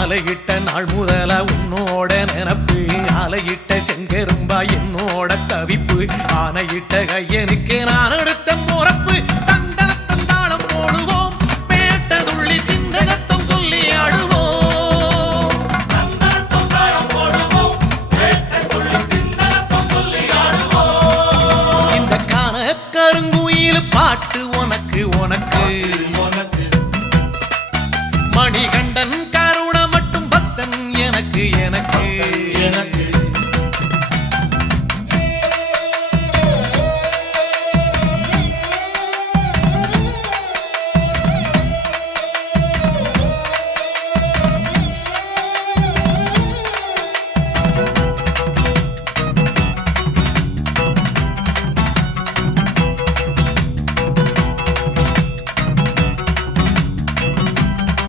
ஆலையிட்ட நாள் முதல உன்னோட நினப்பு ஆலையிட்ட செங்கரும்பா என்னோட தவிப்பு ஆனையிட்ட கையனுக்கு நான் எடுத்த முறப்பு பாட்டு உனக்கு உனக்கு மணிகண்டன்